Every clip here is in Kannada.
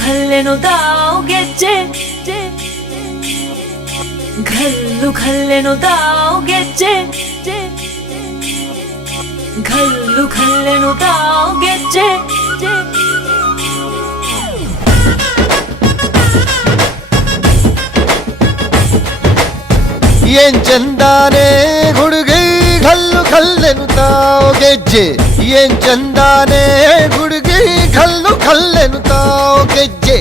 ಖಲ್ಲೆನುತಾವ್ ಗೆಜ್ಜೆ ಘಲ್ಲು ಖಲ್ಲೆನುತಾವ್ ಗೆಜ್ಜೆ ಘಲ್ಲು ಖಲ್ಲೆನುತಾವ್ ಗೆಜ್ಜೆ ಏನ್ ಚಂದಾನೆ ಹುಡುಗಿ ಘಲ್ಲು ಖಲ್ಲೆನುತಾವ್ ಗೆಜ್ಜೆ ಏನ್ ಚಂದಾನೆ ಹುಡುಗಿ ಘಲ್ಲು ಖಲ್ಲೆನುತಾವ್ ಗೆಜ್ಜೆ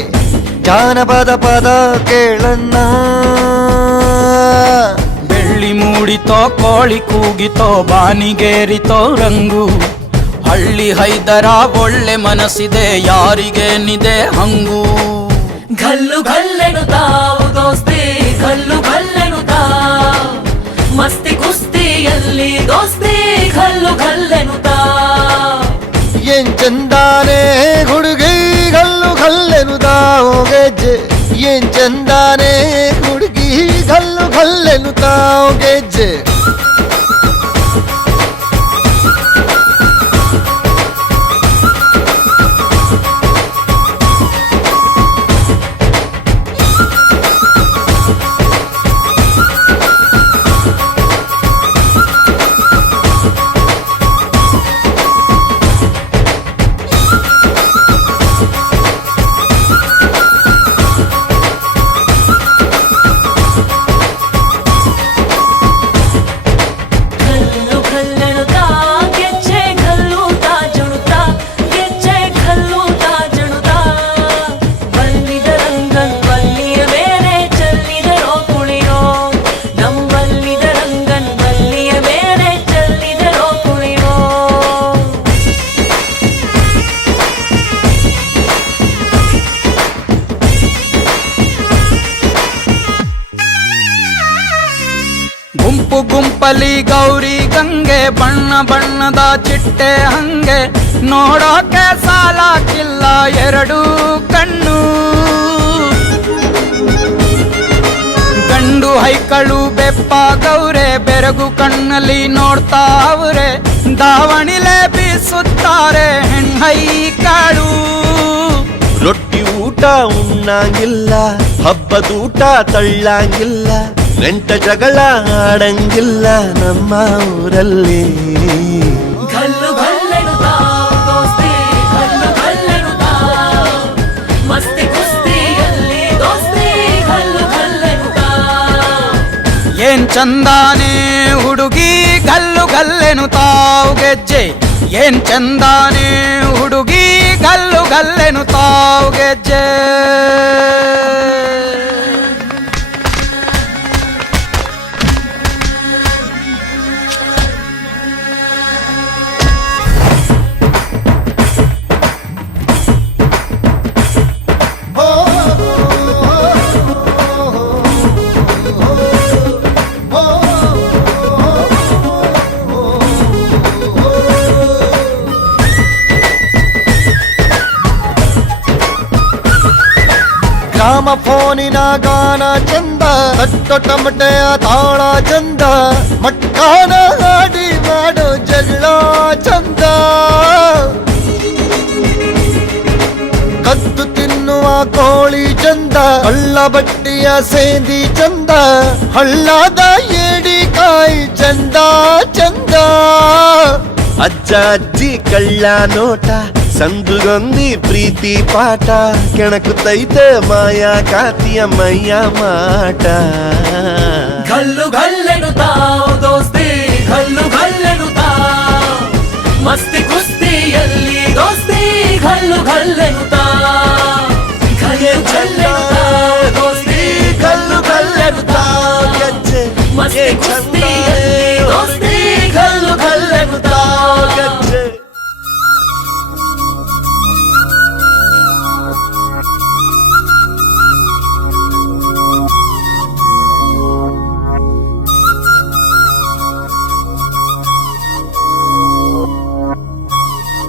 ಜಾನಪದ ಪದ ಕೇಳನ್ನ ಬೆಳ್ಳಿ ಮೂಡಿತೋ ಕೋಳಿ ಕೂಗಿತೋ ಬಾನಿಗೇರಿತೋ ರಂಗು ಹಳ್ಳಿ ಹೈದರ ಒಳ್ಳೆ ಮನಸ್ಸಿದೆ ಯಾರಿಗೇನಿದೆ ಹಂಗು ಘಲ್ಲು ಘಲ್ಲೆನುತಾವ್ ದೋಸ್ತಿ ಘಲ್ಲು ಘಲ್ಲೆನುತಾವ್ ಮಸ್ತಿ ಕುಸ್ತಿಯಲ್ಲಿ ದೋಸ್ತಿ ಘಲ್ಲು ಘಲ್ಲೆನುತಾವ್ ಏನ್ ಚಂದಾನೆ ಹುಡುಗಿ ಘಲ್ಲು ಘಲ್ಲೆನುತಾವ್ ಗೆಜ್ಜೆ ಏನ್ ಚಂದಾನೆ ಹುಡುಗಿ ಘಲ್ಲು ಘಲ್ಲೆನುತಾವ್ ಗೆಜ್ಜೆ ಗುಂಪು ಗುಂಪಲಿ ಗೌರಿ ಗಂಗೆ ಬಣ್ಣ ಬಣ್ಣದ ಚಿಟ್ಟೆ ಹಂಗೆ ನೋಡೋಕೆ ಸಾಲಾಕಿಲ್ಲ ಎರಡು ಕಣ್ಣು ಗಂಡು ಹೈಕಳು ಬೆಪ್ಪಾಗವ್ರೆ ಬೆರಗು ಕಣ್ಣಲ್ಲಿ ನೋಡ್ತಾವ್ರೆ ದಾವಣಿಲೆ ಬೀಸುತ್ತಾರೆ ಹೆಣ್ಣೈಕಾಳು ರೊಟ್ಟಿ ಊಟ ಉಣ್ಣಂಗಿಲ್ಲ ಹಬ್ಬದೂಟ ತಳ್ಳಂಗಿಲ್ಲ ನೆಂಟ ಜಗಳ ಆಡಂಗಿಲ್ಲ ನಮ್ಮ ಊರಲ್ಲಿ ಘಲ್ಲು ಘಲ್ಲೆನುತಾವ್ ದೋಸ್ತಿ ಘಲ್ಲು ಘಲ್ಲೆನುತಾವ್ ಮಸ್ತಿ ಕುಸ್ತಿಯಲ್ಲಿ ದೋಸ್ತಿ ಘಲ್ಲು ಘಲ್ಲೆನುತಾವ್ ಏನ್ ಚಂದಾನೆ ಹುಡುಗಿ ಘಲ್ಲು ಘಲ್ಲೆನುತಾವ್ ಗೆಜ್ಜೆ ಏನ್ ಚಂದಾನೆ ಹುಡುಗಿ ಘಲ್ಲು ಘಲ್ಲೆನುತಾವ್ ಗೆಜ್ಜೆ ಗ್ರಾಮ ಫೋನಿನ ಗಾನ ಚಂದ ತಟ್ಟೊ ಟಮಟೆಯ ತಾಳ ಚಂದ ಮಟ್ಕಾನ ಹಾಡಿ ಮಾಡೋ ಜಗಳ ಚಂದ ಕದ್ದು ತಿನ್ನುವ ಕೋಳಿ ಚಂದ ಹಳ್ಳ ಬಟ್ಟಿಯ ಸೇಂದಿ ಚಂದ ಹಳ್ಳದ ಏಡಿಕಾಯಿ ಚಂದ ಚಂದ ಅಜ್ಜ ಅಜ್ಜಿ ಕಳ್ಳ ನೋಟ ಸಂದುಗೊಂದಿ ಪ್ರೀತಿ ಪಾಠ ಕೆಣಕುತ್ತೈತೆ ಮಾಯಾ ಕಾತಿಯ ಮೈಯ ಮಾಟ ಘಲ್ಲು ಘಲ್ಲೆನುತಾವ್ ದೋಸ್ತಿ ಘಲ್ಲು ಘಲ್ಲೆನುತಾವ್ ಮಸ್ತಿ ಕುಸ್ತಿಯಲ್ಲಿ ದೋಸ್ತಿ ಘಲ್ಲು ಘಲ್ಲೆನುತಾವ್ ಘಲ್ಲು ಘಲ್ಲೆನುತಾವ್ ದೋಸ್ತಿ ಘಲ್ಲು ಘಲ್ಲೆನುತಾವ್ ಗೆಜ್ಜೆ ಮಸ್ತಿ ಕುಸ್ತಿ